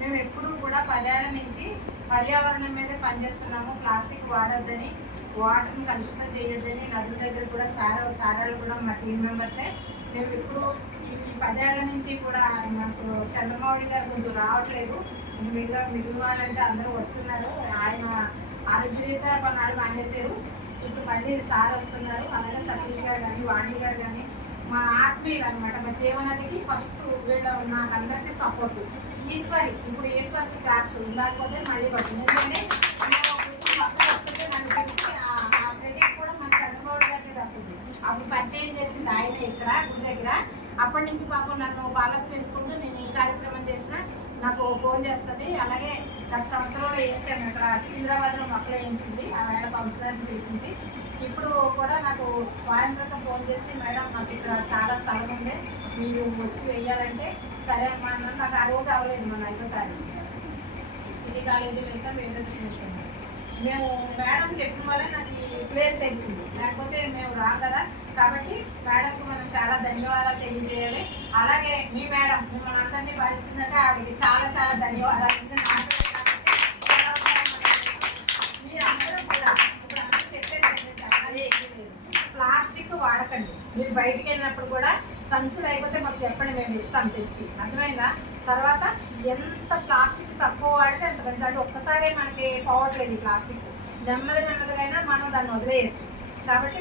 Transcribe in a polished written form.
మేము ఎప్పుడూ కూడా 10 ఏళ్ల నుంచి పర్యావరణం మీదే పనిచేస్తున్నాము. ప్లాస్టిక్ వాడొద్దని, వాటర్ని కలుషితం చేయొద్దని, నదుల దగ్గర కూడా సారాలు కూడా మా టీం మెంబర్సే. మేము ఇప్పుడు ఈ 10 ఏళ్ల నుంచి కూడా మాకు చంద్రమౌళి గారు కొంచెం రావట్లేదు, మిగిలిన వాళ్ళంటే అందరూ వస్తున్నారు. ఆయన ఆరోగ్యరీత్యా కొన్నాళ్ళు మానేశారు, ఇప్పుడు మళ్ళీ సార్ వస్తున్నారు. అలాగే సతీష్ గారు కానీ, వాణి గారు కానీ మా ఆత్మీయులు అనమాట. మా జీవనానికి ఫస్ట్ వీళ్ళు నాకు అందరికీ సపోర్టు. ఈశ్వరి, ఇప్పుడు ఈశ్వరికి క్లాప్స్ లేకపోతే మళ్ళీ పడుతుంది. ఎందుకంటే వస్తుంటే మనకి తెలిసి ఆ క్రెడిట్ కూడా మన చంద్రబాబు గారికి దక్కుతుంది. అప్పుడు పరిచయం చేసింది ఆయన ఇక్కడ గుడి దగ్గర. అప్పటి నుంచి పాపం నన్ను ఫాలోఅప్ చేసుకుంటూ నేను ఏ కార్యక్రమం చేసినా నాకు ఫోన్ చేస్తుంది. అలాగే గత సంవత్సరంలో వేసాను ఇక్కడ సికింద్రాబాద్లో మొక్కలు వేయించింది, ఆ వేళ కౌన్సిలర్ని పిలిపించి. ఇప్పుడు కూడా నాకు వారం క్రితం ఫోన్ చేసి, మేడం మాకు ఇక్కడ చాలా స్థలం ఉంది, మీరు వచ్చి వేయాలంటే సరే అమ్మా అన్న. నాకు ఆ రోజు అవ్వలేదు, మన 5వ తారీఖు సిటీ కాలేజీలో వేసాం, వేదక్షిణ వేసాము. మేము మేడం చెప్పిన వల్ల నాకు ఈ ప్లేస్ తెలిసింది, లేకపోతే మేము రాం కదా. కాబట్టి మేడంకి మనం చాలా ధన్యవాదాలు తెలియజేయాలి. అలాగే మీ మేడం మిమ్మల్ని అందరినీ భరిస్తుందంటే ఆవిడకి చాలా చాలా ధన్యవాదాలు. మీరందరూ కూడా ఇప్పుడు అందరూ చెప్పేది ప్లాస్టిక్ వాడకండి. మీరు బయటికి వెళ్ళినప్పుడు కూడా సంచులు అయిపోతే మాకు చెప్పండి, మేము ఇస్తాం తెచ్చి. అర్థమైందా? తర్వాత ఎంత ప్లాస్టిక్ తక్కువ వాడితే అంత మంచిది. అంటే ఒక్కసారే మనకి పోవట్లేదు ఈ ప్లాస్టిక్, నెమ్మదిగా మనం దాన్ని వదిలేయచ్చు. కాబట్టి